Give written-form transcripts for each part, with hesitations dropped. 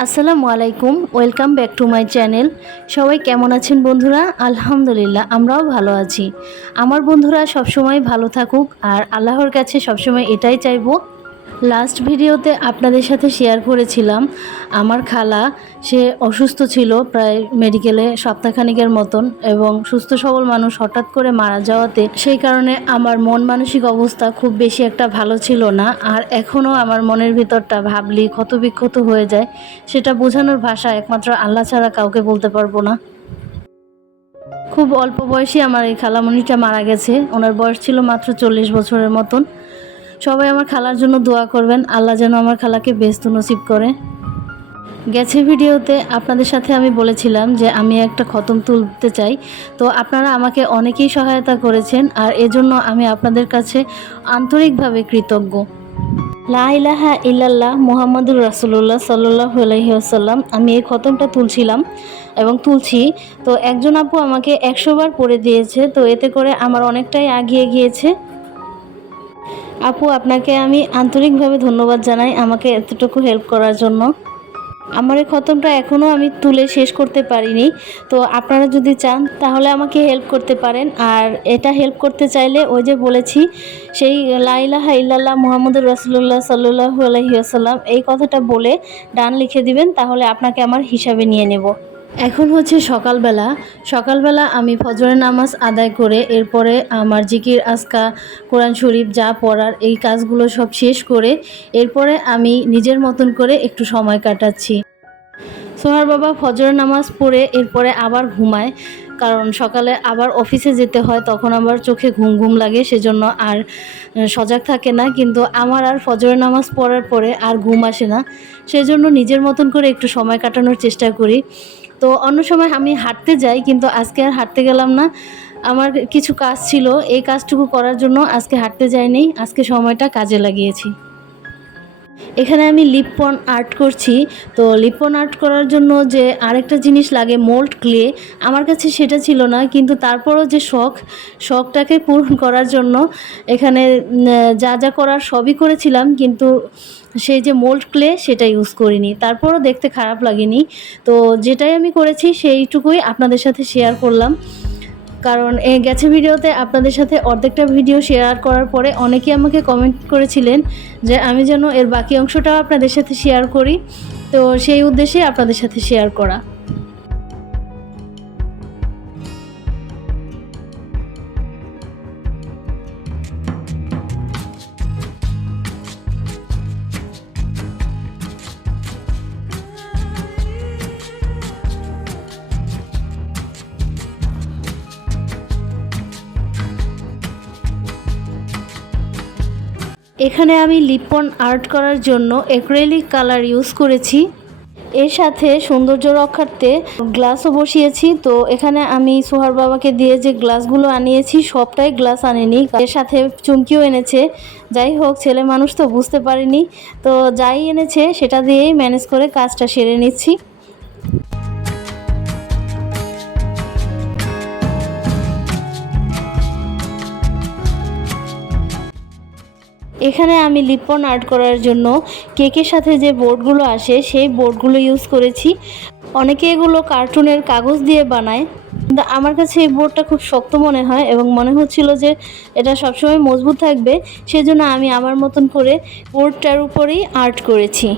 আসসালামু আলাইকুম, welcome back to my channel. সবাই কেমন আছেন বন্ধুরা? আলহামদুলিল্লাহ, আমরাও ভালো আছি। আমার বন্ধুরা সবসময় ভালো থাকুক আর আল্লাহর কাছে সবসময় এটাই চাইবো। লাস্ট ভিডিওতে আপনাদের সাথে শেয়ার করেছিলাম আমার খালা, সে অসুস্থ ছিল প্রায় মেডিকেলে সপ্তাহখানিকের মতন, এবং সুস্থ সবল মানুষ হঠাৎ করে মারা যাওয়াতে সেই কারণে আমার মন মানসিক অবস্থা খুব বেশি একটা ভালো ছিল না। আর এখনও আমার মনের ভিতরটা ভাবলি ক্ষতবিক্ষত হয়ে যায়, সেটা বোঝানোর ভাষা একমাত্র আল্লাহ ছাড়া কাউকে বলতে পারবো না। খুব অল্প বয়সে আমার এই খালামণিটা মারা গেছে। ওনার বয়স ছিল মাত্র 40 বছরের মতন। সবাই আমার খালার জন্য দোয়া করবেন, আল্লাহ যেন আমার খালাকে বেস্ত নসিব করে। গেছে ভিডিওতে আপনাদের সাথে আমি বলেছিলাম যে আমি একটা খতম তুলতে চাই, তো আপনারা আমাকে অনেকেই সহায়তা করেছেন আর এজন্য আমি আপনাদের কাছে আন্তরিকভাবে কৃতজ্ঞ। লা ইলাহা ইল্লাল্লাহ মুহাম্মাদুর রাসূলুল্লাহ সাল্লাল্লাহু আলাইহি ওয়াসাল্লাম, আমি এই খতমটা তুলছিলাম এবং তুলছি। তো একজন আপু আমাকে 100 বার পড়ে দিয়েছে, তো এতে করে আমার অনেকটাই এগিয়ে গিয়েছে। আপু, আপনাকে আমি আন্তরিকভাবে ধন্যবাদ জানাই আমাকে এতটুকু হেল্প করার জন্য। আমার এই খতমটা এখনও আমি তুলে শেষ করতে পারিনি, তো আপনারা যদি চান তাহলে আমাকে হেল্প করতে পারেন। আর এটা হেল্প করতে চাইলে ওই যে বলেছি, সেই লা ইলাহা ইল্লাল্লাহ মুহাম্মাদুর রাসূলুল্লাহ সাল্লাল্লাহু আলাইহি ওয়াসাল্লাম এই কথাটা বলে ডান লিখে দিবেন, তাহলে আপনাকে আমার হিসাবে নিয়ে নেব। এখন হচ্ছে সকালবেলা আমি ফজরের নামাজ আদায় করে এরপরে আমার জিকির আজকা কোরআন শরীফ যা পড়ার এই কাজগুলো সব শেষ করে এরপরে আমি নিজের মতন করে একটু সময় কাটাচ্ছি। সোহার বাবা ফজরের নামাজ পড়ে এরপরে আবার ঘুমায়, কারণ সকালে আবার অফিসে যেতে হয়, তখন আবার চোখে ঘুম ঘুম লাগে, সেজন্য আর সজাগ থাকে না। কিন্তু আমার আর ফজরের নামাজ পড়ার পরে আর ঘুম আসে না, সেজন্য নিজের মতন করে একটু সময় কাটানোর চেষ্টা করি। তো অন্য সময় আমি হাঁটতে যাই, কিন্তু আজকে আর হাঁটতে গেলাম না। আমার কিছু কাজ ছিল, এই কাজটুকু করার জন্য আজকে হাঁটতে যাইনি, আজকে সময়টা কাজে লাগিয়েছি। এখানে আমি লিপন আর্ট করছি। তো লিপন আর্ট করার জন্য যে আরেকটা জিনিস লাগে, মোল্ড ক্লে, আমার কাছে সেটা ছিল না, কিন্তু তারপরও যে শখটাকে পূরণ করার জন্য এখানে যা যা করার সবই করেছিলাম, কিন্তু সেই যে মোল্ড ক্লে সেটা ইউজ করিনি। তারপরও দেখতে খারাপ লাগেনি। তো যেটাই আমি করেছি সেইটুকুই আপনাদের সাথে শেয়ার করলাম, কারণ গেছে ভিডিওতে আপনাদের সাথে অর্ধেকটা ভিডিও শেয়ার করার পরে অনেকেই আমাকে কমেন্ট করেছিলেন যে আমি যেন এর বাকি অংশটাও আপনাদের সাথে শেয়ার করি, তো সেই উদ্দেশ্যে আপনাদের সাথে শেয়ার করা। এখানে আমি লিপন আর্ট করার জন্য অ্যাক্রিলিক কালার ইউজ করেছি, এর সাথে সৌন্দর্য রক্ষার্থে গ্লাসও বসিয়েছি। তো এখানে আমি সোহার বাবাকে দিয়ে যে গ্লাসগুলো আনিয়েছি সবটাই গ্লাস আনিনি, এর সাথে চুমকিও এনেছে। যাই হোক, ছেলে মানুষ তো বুঝতে পারিনি, তো যাই এনেছে সেটা দিয়েই ম্যানেজ করে কাজটা সেরে নিচ্ছি। এখানে আমি লিপন আর্ট করার জন্য কেকের সাথে যে বোর্ডগুলো আসে সেই বোর্ডগুলো ইউজ করেছি। অনেকে এগুলো কার্টুনের কাগজ দিয়ে বানায়, কিন্তু আমার কাছে এই বোর্ডটা খুব শক্ত মনে হয় এবং মনে হচ্ছিল যে এটা সবসময় মজবুত থাকবে, সেজন্য আমি আমার মতন করে বোর্ডটার উপরেই আর্ট করেছি।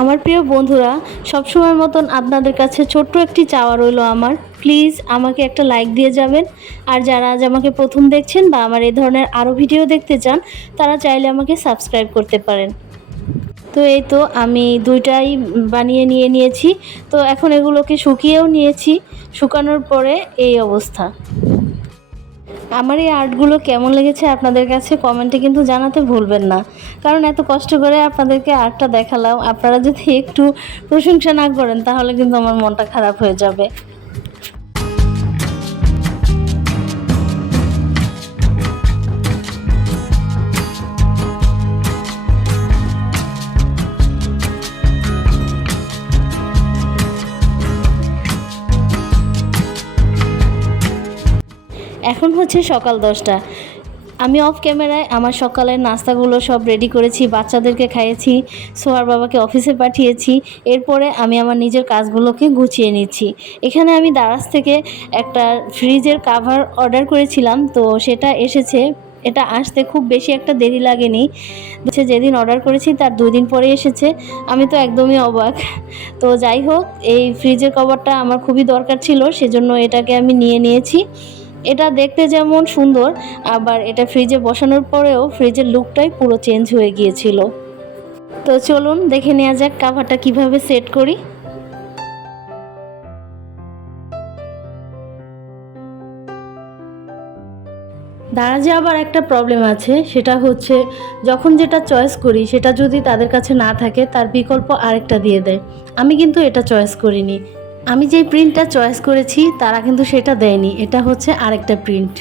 আমার প্রিয় বন্ধুরা, সবসময়ের মতন আপনাদের কাছে ছোট্ট একটি চাওয়া রইল আমার, প্লিজ আমাকে একটা লাইক দিয়ে যাবেন। আর যারা আজ আমাকে প্রথম দেখছেন বা আমার এই ধরনের আরও ভিডিও দেখতে চান, তারা চাইলে আমাকে সাবস্ক্রাইব করতে পারেন। তো এই তো আমি দুইটাই বানিয়ে নিয়েছি। তো এখন এগুলোকে শুকিয়েও নিয়েছি, শুকানোর পরে এই অবস্থা। আমার এই আর্টগুলো কেমন লেগেছে আপনাদের কাছে কমেন্টে কিন্তু জানাতে ভুলবেন না, কারণ এত কষ্ট করে আপনাদেরকে আর্টটা দেখালাম, আপনারা যদি একটু প্রশংসা না করেন তাহলে কিন্তু আমার মনটা খারাপ হয়ে যাবে। এখন হচ্ছে সকাল 10টা। আমি অফ ক্যামেরায় আমার সকালের নাস্তাগুলো সব রেডি করেছি, বাচ্চাদেরকে খাইয়েছি, সোহার বাবাকে অফিসে পাঠিয়েছি। এরপরে আমি আমার নিজের কাজগুলোকে গুছিয়ে নিচ্ছি। এখানে আমি দারাজ থেকে একটা ফ্রিজের কাভার অর্ডার করেছিলাম, তো সেটা এসেছে। এটা আসতে খুব বেশি একটা দেরি লাগেনি। যেদিন অর্ডার করেছি তার 2 দিন পরে এসেছে। আমি তো একদমই অবাক। তো যাই হোক, এই ফ্রিজের কভারটা আমার খুবই দরকার ছিল, সেজন্য এটাকে আমি নিয়েছি। এটা দেখতে যেমন সুন্দর, আবার এটা ফ্রিজে বসানোর পরেও ফ্রিজের লুকটাই পুরো চেঞ্জ হয়ে গিয়েছিল। তো চলুন দেখে নেওয়া যাক কাভারটা কিভাবে সেট করি। দারাজে আবার একটা প্রবলেম আছে, সেটা হচ্ছে যখন যেটা চয়েস করি সেটা যদি তাদের কাছে না থাকে তার বিকল্প আরেকটা দিয়ে দেয়। আমি কিন্তু এটা চয়েস করিনি। আমি যেই প্রিন্টটা চয়েস করেছি তারা কিন্তু সেটা দেয়নি, এটা হচ্ছে আরেকটা প্রিন্ট।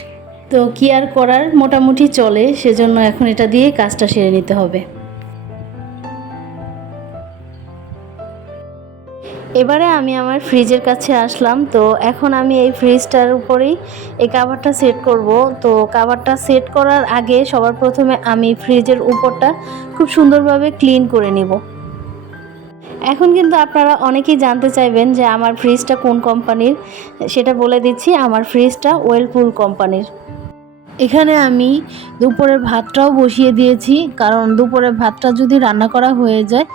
তো কি আর করার, মোটামুটি চলে, সেজন্য এখন এটা দিয়ে কাজটা সেরে নিতে হবে। এবারে আমি আমার ফ্রিজের কাছে আসলাম। তো এখন আমি এই ফ্রিজটার উপরেই এই কাভারটা সেট করব। তো কাভারটা সেট করার আগে সবার প্রথমে আমি ফ্রিজের উপরটা খুব সুন্দরভাবে ক্লিন করে নেব। এখন কিন্তু আপনারা অনেকেই জানতে চাইবেন যে আমার ফ্রিজটা কোন কোম্পানির, সেটা বলে দিচ্ছি। আমার ফ্রিজটা ওয়েলপুল কোম্পানির। এখানে আমি দুপুরের ভাতটাও বসিয়ে দিয়েছি, কারণ দুপুরের ভাতটা যদি রান্না করা হয়ে যায়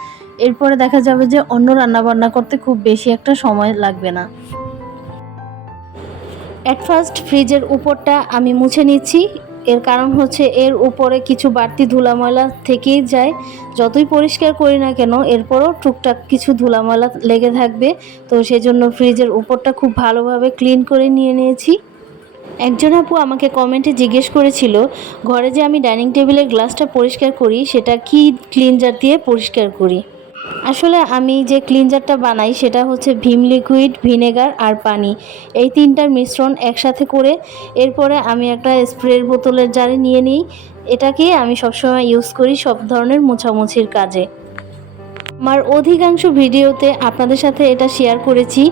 এরপরে দেখা যাবে যে অন্য রান্না বান্না করতে খুব বেশি একটা সময় লাগবে না। অ্যাট ফার্স্ট ফ্রিজের উপরটা আমি মুছে নিচ্ছি। এর কারণ হচ্ছে এর উপরে কিছু বাড়তি ধুলা ময়লা থেকেই যায়। যতই পরিষ্কার করি না কেন এরপরও টুকটাক কিছু ধুলা ময়লা লেগে থাকবে। তো সেজন্য ফ্রিজের উপরটা খুব ভালোভাবে ক্লিন করে নিয়েছি। একজন আপু আমাকে কমেন্টে জিজ্ঞেস করেছিল, ঘরে যে আমি ডাইনিং টেবিলের গ্লাসটা পরিষ্কার করি সেটা কি ক্লিনজার দিয়ে পরিষ্কার করি। আসলে আমি যে ক্লিনজারটা বানাই সেটা হচ্ছে ভিম লিকুইড, ভিনেগার আর পানি, এই 3টার মিশ্রণ একসাথে করে এরপরে আমি একটা স্প্রের বোতলের জারে নিয়ে নিই। এটাকে আমি সবসময় ইউজ করি সব ধরনের মোছামুছির কাজে। আমার অধিকাংশ ভিডিওতে আপনাদের সাথে এটা শেয়ার করেছি।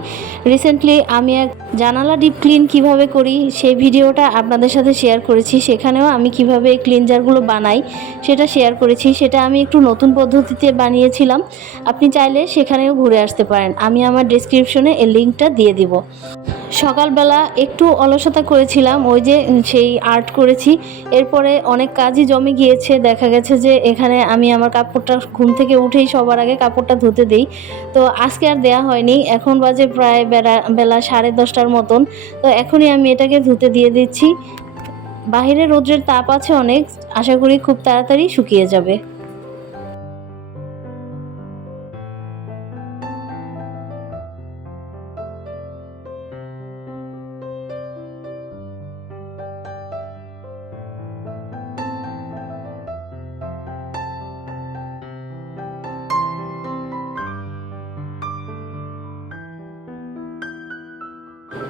রিসেন্টলি আমি এক জানালা ডিপ ক্লিন কিভাবে করি সেই ভিডিওটা আপনাদের সাথে শেয়ার করেছি। সেখানেও আমি কিভাবে এই ক্লিনজারগুলো বানাই সেটা শেয়ার করেছি। সেটা আমি একটু নতুন পদ্ধতিতে বানিয়েছিলাম। আপনি চাইলে সেখানেও ঘুরে আসতে পারেন। আমি আমার ডেসক্রিপশনে এর লিঙ্কটা দিয়ে দিব। সকালবেলা একটু অলসতা করেছিলাম, ওই যে সেই আর্ট করেছি। এরপরে অনেক কাজই জমে গিয়েছে। দেখা গেছে যে এখানে আমি আমার কাপড়টা ঘুম থেকে উঠেই সবার আগে কাপড়টা ধুতে দিই। তো আজকে আর দেয়া হয়নি। এখন বাজে প্রায় বেলা 10:30টার মতন। তো এখনই আমি এটাকে ধুতে দিয়ে দিচ্ছি। বাহিরে রোদ্রের তাপ আছে অনেক, আশা করি খুব তাড়াতাড়ি শুকিয়ে যাবে।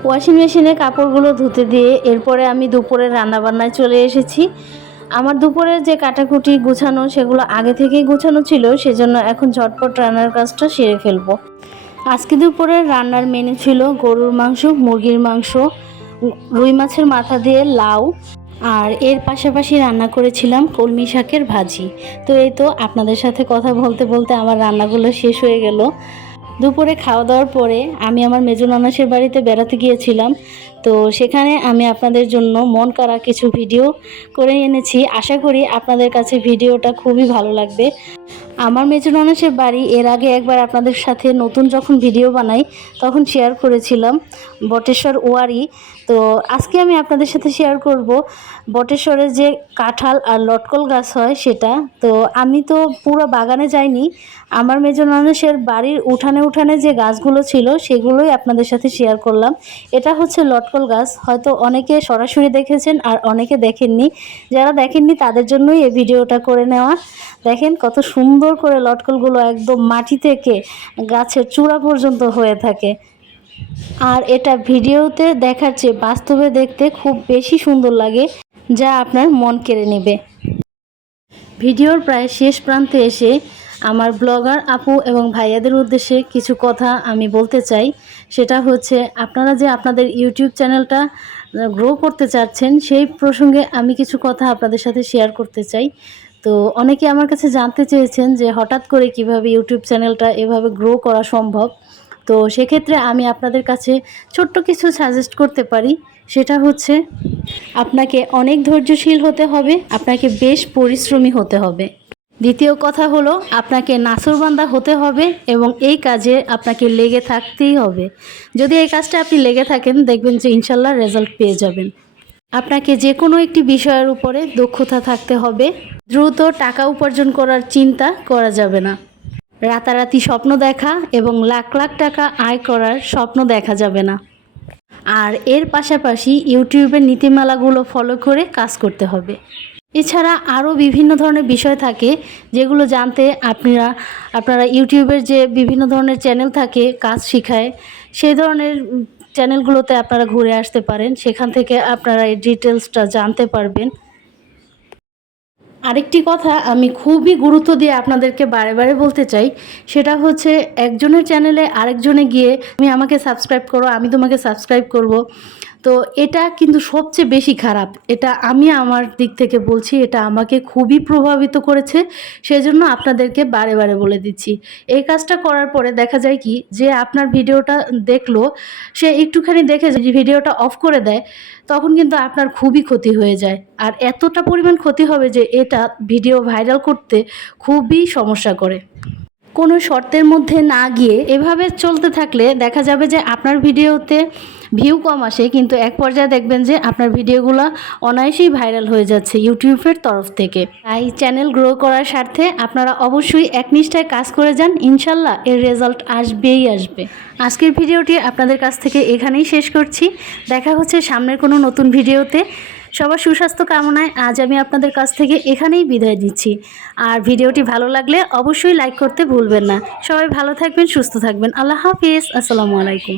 ওয়াশিং মেশিনে কাপড়গুলো ধুতে দিয়ে এরপরে আমি দুপুরের রান্নাবান্নায় চলে এসেছি। আমার দুপুরের যে কাটাকুটি গুছানো সেগুলো আগে থেকেই গুছানো ছিল, সেজন্য এখন ঝটপট রান্নার কাজটা সেরে ফেলবো। আজকে দুপুরের রান্নার মেনু ছিল গরুর মাংস, মুরগির মাংস, রুই মাছের মাথা দিয়ে লাউ, আর এর পাশাপাশি রান্না করেছিলাম কলমি শাকের ভাজি। তো এই তো আপনাদের সাথে কথা বলতে বলতে আমার রান্নাগুলো শেষ হয়ে গেল। দুপুরে খাওয়া দাওয়ার পরে আমি আমার মেজো ননাসের বাড়িতে বেড়াতে গিয়েছিলাম। তো সেখানে আমি আপনাদের জন্য মন করা কিছু ভিডিও করে এনেছি। আশা করি আপনাদের কাছে ভিডিওটা খুবই ভালো লাগবে। আমার মেজো ননাসের বাড়ি এর আগে একবার আপনাদের সাথে নতুন যখন ভিডিও বানাই তখন শেয়ার করেছিলাম, বটেশ্বর ওয়ারি। তো আজকে আমি আপনাদের সাথে শেয়ার করব বটেশ্বরের যে কাঁঠাল আর লটকল গাছ হয় সেটা। তো আমি তো পুরো বাগানে যাইনি, আমার মেজো ননাসের বাড়ির উঠানে যে গাছগুলো ছিল সেগুলোই আপনাদের সাথে শেয়ার করলাম। এটা হচ্ছে লটকল গাছ, হয়তো অনেকে সরাসরি দেখেছেন আর অনেকে দেখেননি। যারা দেখেননি তাদের জন্যই এই ভিডিওটা করে নেওয়া। দেখেন কত সুন্দর করে লটকলগুলো একদম মাটি থেকে গাছের চূড়া পর্যন্ত হয়ে থাকে। আর এটা ভিডিওতে দেখার চেয়ে বাস্তবে দেখতে খুব বেশি সুন্দর লাগে, যা আপনার মন কেড়ে নেবে। ভিডিওর প্রায় শেষ প্রান্তে এসে আমার ব্লগার আপু এবং ভাইয়াদের উদ্দেশ্যে কিছু কথা আমি বলতে চাই। সেটা হচ্ছে আপনারা যে আপনাদের ইউটিউব চ্যানেলটা গ্রো করতে চাচ্ছেন, সেই প্রসঙ্গে আমি কিছু কথা আপনাদের সাথে শেয়ার করতে চাই। তো অনেকে আমার কাছে জানতে চেয়েছেন যে হঠাৎ করে কিভাবে ইউটিউব চ্যানেলটা এভাবে গ্রো করা সম্ভব। তো সেক্ষেত্রে আমি আপনাদের কাছে ছোট্ট কিছু সাজেস্ট করতে পারি। সেটা হচ্ছে আপনাকে অনেক ধৈর্যশীল হতে হবে, আপনাকে বেশ পরিশ্রমী হতে হবে। দ্বিতীয় কথা হলো আপনাকে নাছোড়বান্দা হতে হবে এবং এই কাজে আপনাকে লেগে থাকতেই হবে। যদি এই কাজটা আপনি লেগে থাকেন দেখবেন যে ইনশাল্লাহ রেজাল্ট পেয়ে যাবেন। আপনাকে যে কোনো একটি বিষয়ের উপরে দক্ষতা থাকতে হবে। দ্রুত টাকা উপার্জন করার চিন্তা করা যাবে না। রাতারাতি স্বপ্ন দেখা এবং লাখ লাখ টাকা আয় করার স্বপ্ন দেখা যাবে না। আর এর পাশাপাশি ইউটিউবের নীতিমালাগুলো ফলো করে কাজ করতে হবে। এছাড়া আরও বিভিন্ন ধরনের বিষয় থাকে যেগুলো জানতে আপনারা ইউটিউবের যে বিভিন্ন ধরনের চ্যানেল থাকে কাজ শেখায়, সেই ধরনের চ্যানেলগুলোতে আপনারা ঘুরে আসতে পারেন। সেখান থেকে আপনারা এই ডিটেলসটা জানতে পারবেন। আরেকটি কথা আমি খুবই গুরুত্ব দিয়ে আপনাদেরকে বারে বারে বলতে চাই, সেটা হচ্ছে একজনের চ্যানেলে আরেকজনে গিয়ে তুমি আমাকে সাবস্ক্রাইব করো, আমি তোমাকে সাবস্ক্রাইব করব। তো এটা কিন্তু সবচেয়ে বেশি খারাপ। এটা আমি আমার দিক থেকে বলছি, এটা আমাকে খুবই প্রভাবিত করেছে। সেজন্য আপনাদেরকে বারে বারে বলে দিচ্ছি। এই কাজটা করার পরে দেখা যায় কি, যে আপনার ভিডিওটা দেখলো, সে একটুখানি দেখে যদি ভিডিওটা অফ করে দেয়, তখন কিন্তু আপনার খুবই ক্ষতি হয়ে যায়। আর এতটা পরিমাণ ক্ষতি হবে যে এটা ভিডিও ভাইরাল করতে খুবই সমস্যা করে। কোনো শর্তের মধ্যে না গিয়ে এভাবে চলতে থাকলে দেখা যাবে যে আপনার ভিডিওতে ভিউ কম আসে, কিন্তু এক পর্যায়ে দেখবেন যে আপনার ভিডিওগুলো অনায়াসেই ভাইরাল হয়ে যাচ্ছে ইউটিউবের তরফ থেকে। তাই চ্যানেল গ্রো করার স্বার্থে আপনারা অবশ্যই একনিষ্ঠায় কাজ করে যান, ইনশাল্লাহ এর রেজাল্ট আসবেই আসবে। আজকের ভিডিওটি আপনাদের কাছ থেকে এখানেই শেষ করছি। দেখা হচ্ছে সামনের কোনো নতুন ভিডিওতে। সবার সুস্বাস্থ্য কামনায় আজ আমি আপনাদের কাছ থেকে এখানেই বিদায় দিচ্ছি। আর ভিডিওটি ভালো লাগলে অবশ্যই লাইক করতে ভুলবেন না। সবাই ভালো থাকবেন, সুস্থ থাকবেন। আল্লাহ হাফিজ। আসসালামু আলাইকুম।